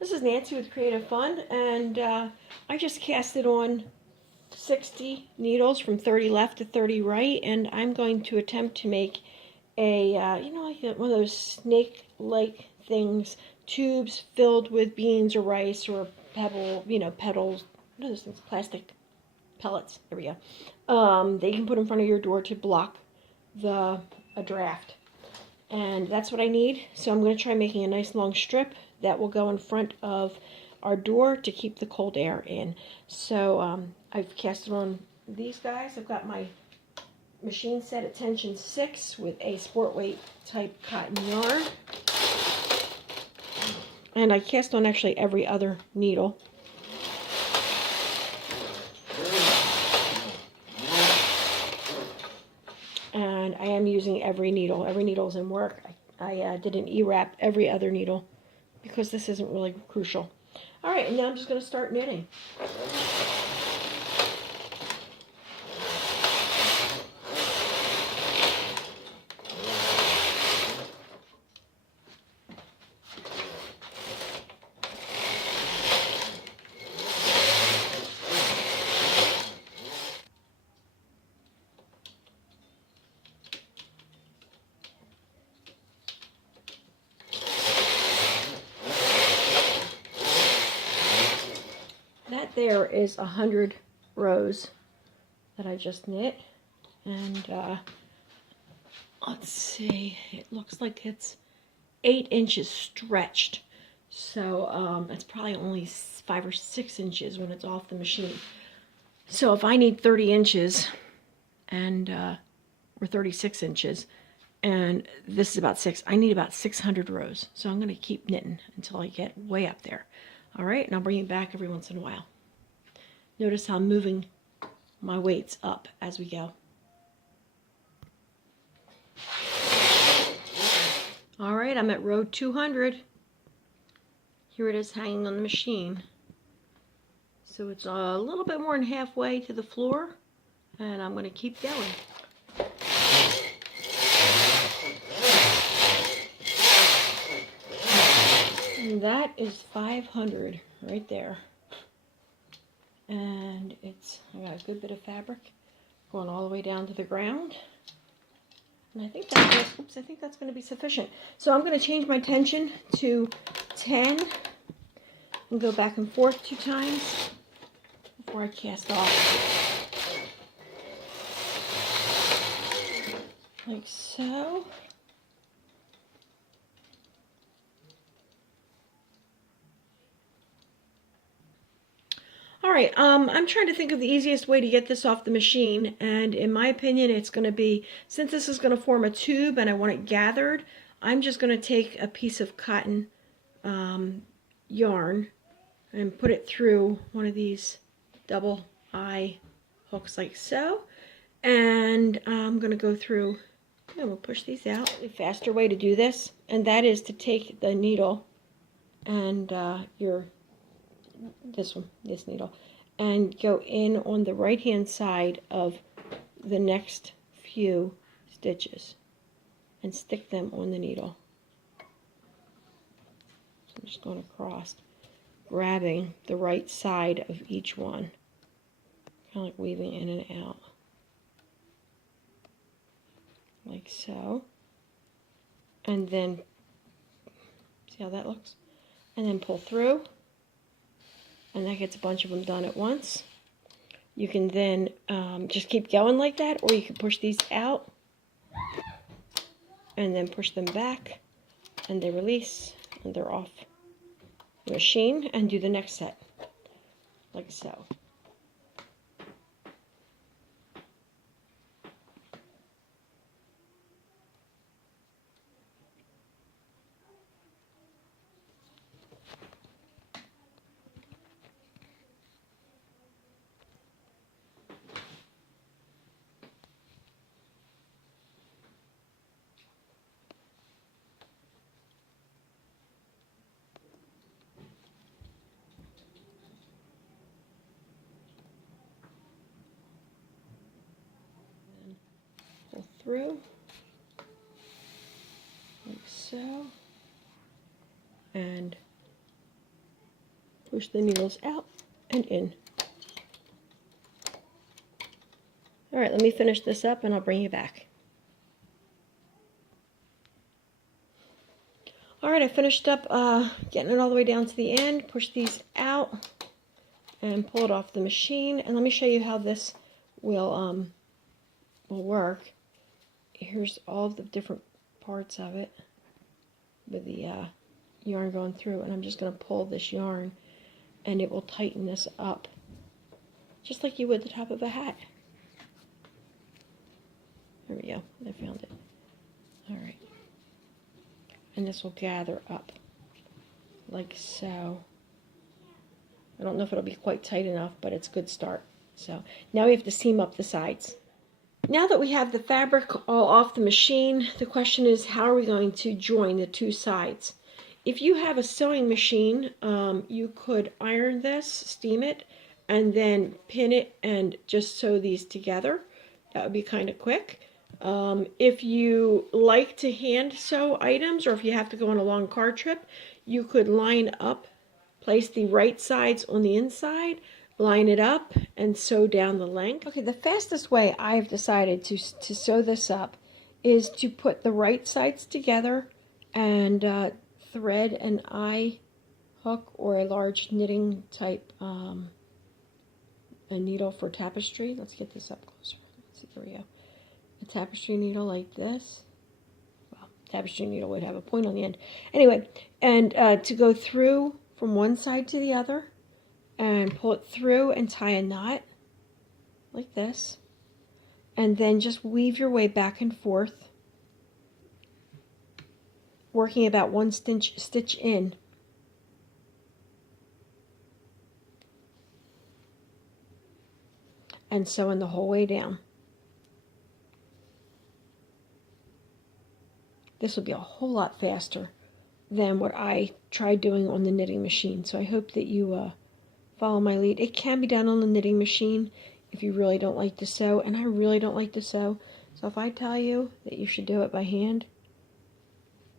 This is Nancy with Creative Fun, and I just casted on 60 needles from 30 left to 30 right, and I'm going to attempt to make a, like one of those snake-like things, tubes filled with beans or rice or petals, what are those things, plastic pellets, there we go, that you can put in front of your door to block a draft. And that's what I need. So I'm going to try making a nice long strip that will go in front of our door to keep the cold air in. So I've casted on these guys. I've got my machine set at tension 6 with a sport weight type cotton yarn. And I cast on actually every other needle. And I am using every needle. Every needle is in work. I did an ewrap every other needle because this isn't really crucial. All right, and now I'm just going to start knitting. That there is 100 rows that I just knit, and let's see, it looks like it's 8 inches stretched, so it's probably only 5 or 6 inches when it's off the machine. So if I need 30 inches and or 36 inches, and this is about 6, I need about 600 rows. So I'm going to keep knitting until I get way up there. All right, and I'll bring it back every once in a while. Notice how I'm moving my weights up as we go. All right, I'm at row 200. Here it is hanging on the machine. So it's a little bit more than halfway to the floor, and I'm going to keep going. And that is 500 right there. And I got a good bit of fabric going all the way down to the ground. And I think that's going to be sufficient. So I'm going to change my tension to 10 and go back and forth 2 times before I cast off. Like so. All right, I'm trying to think of the easiest way to get this off the machine, and in my opinion, it's going to be, since this is going to form a tube and I want it gathered, I'm just going to take a piece of cotton yarn and put it through one of these double eye hooks like so, and I'm going to go through, and we'll push these out. A faster way to do this, and that is to take the needle and this needle, and go in on the right hand side of the next few stitches and stick them on the needle. So I'm just going across, grabbing the right side of each one, kind of like weaving in and out, like so, and then see how that looks, and then pull through. And that gets a bunch of them done at once. You can then just keep going like that, or you can push these out and then push them back, and they release, and they're off the machine, and do the next set, like so. Pull through, like so, and Push the needles out and in. All right, let me finish this up and I'll bring you back. All right, I finished up getting it all the way down to the end. Push these out and pull it off the machine. And let me show you how this will work. Here's all the different parts of it with the yarn going through, and I'm just going to pull this yarn and it will tighten this up just like you would the top of a hat. There we go, I found it. All right, and this will gather up like so. I don't know if it'll be quite tight enough, but it's a good start. So now we have to seam up the sides. Now that we have the fabric all off the machine, the question is, how are we going to join the two sides? If you have a sewing machine, you could iron this, steam it, and then pin it and just sew these together. That would be kind of quick. If you like to hand sew items, or if you have to go on a long car trip, you could line up, place the right sides on the inside, line it up, and sew down the length. Okay, the fastest way I've decided to sew this up is to put the right sides together and thread an eye hook or a large knitting type a needle for tapestry. Let's get this up closer. Let's see, there we go. A tapestry needle like this. Well, tapestry needle would have a point on the end. Anyway, and to go through from one side to the other and pull it through and tie a knot like this, and then just weave your way back and forth, working about one stitch in. And sewing the whole way down. This will be a whole lot faster than what I tried doing on the knitting machine. So I hope that you follow my lead. It can be done on the knitting machine if you really don't like to sew, and I really don't like to sew. So if I tell you that you should do it by hand,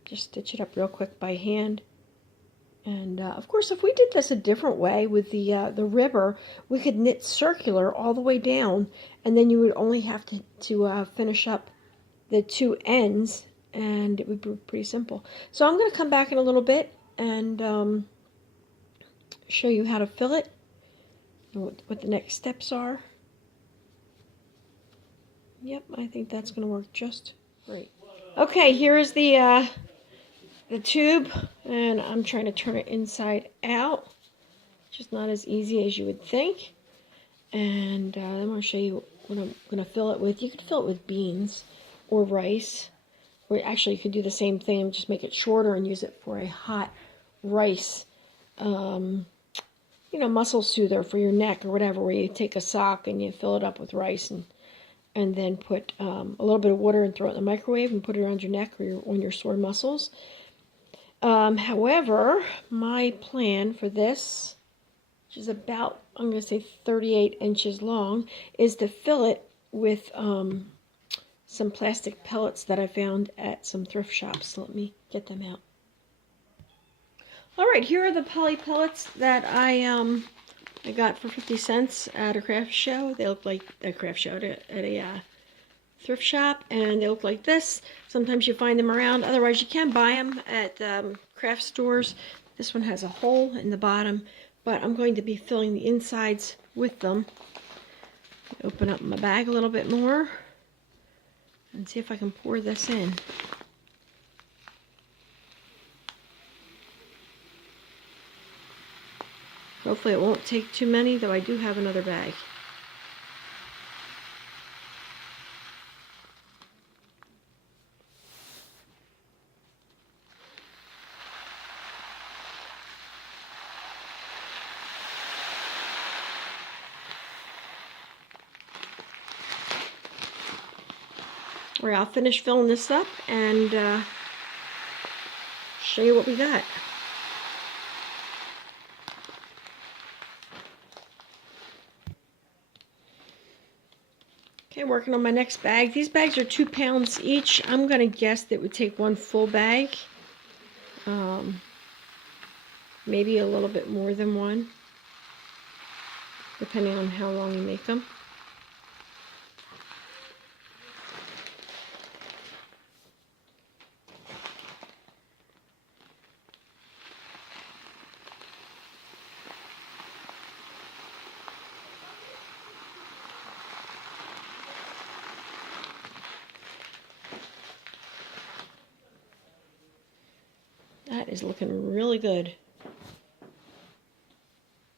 just stitch it up real quick by hand. And of course, if we did this a different way with the ribber, we could knit circular all the way down, and then you would only have to finish up the two ends, and it would be pretty simple. So I'm going to come back in a little bit and show you how to fill it, and what the next steps are. Yep, I think that's going to work just great. Okay, here is the tube, and I'm trying to turn it inside out. Just not as easy as you would think. And I'm going to show you what I'm going to fill it with. You could fill it with beans or rice, or actually you could do the same thing and just make it shorter and use it for a hot rice, muscle soother for your neck or whatever, where you take a sock and you fill it up with rice and then put a little bit of water and throw it in the microwave and put it around your neck or on your sore muscles. However, my plan for this, which is about, I'm going to say 38 inches long, is to fill it with some plastic pellets that I found at some thrift shops. So let me get them out. Alright, here are the poly pellets that I got for 50 cents at a craft show. They look like a craft show at a thrift shop, and they look like this. Sometimes you find them around, otherwise you can buy them at craft stores. This one has a hole in the bottom, but I'm going to be filling the insides with them. Open up my bag a little bit more and see if I can pour this in. Hopefully it won't take too many, though I do have another bag. Alright, I'll finish filling this up and show you what we got. Okay, working on my next bag. These bags are 2 pounds each. I'm going to guess that it would take one full bag. maybe a little bit more than one, depending on how long you make them. That is looking really good.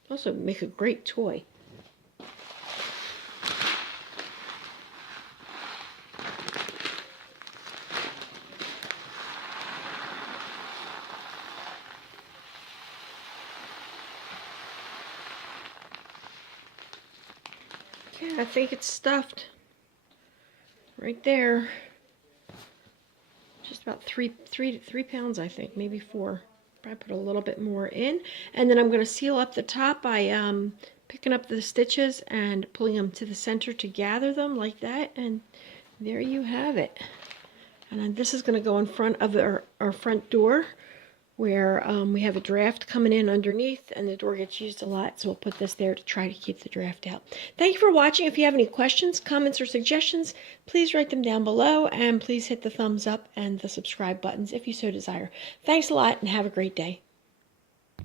Also make a great toy. Yeah, I think it's stuffed right there. Just about three pounds, I think, maybe 4. Probably put a little bit more in, and then I'm going to seal up the top by picking up the stitches and pulling them to the center to gather them like that, and there you have it. And then this is going to go in front of our front door, where we have a draft coming in underneath, and the door gets used a lot, so we'll put this there to try to keep the draft out. Thank you for watching. If you have any questions, comments, or suggestions, please write them down below, and please hit the thumbs up and the subscribe buttons if you so desire. Thanks a lot, and have a great day.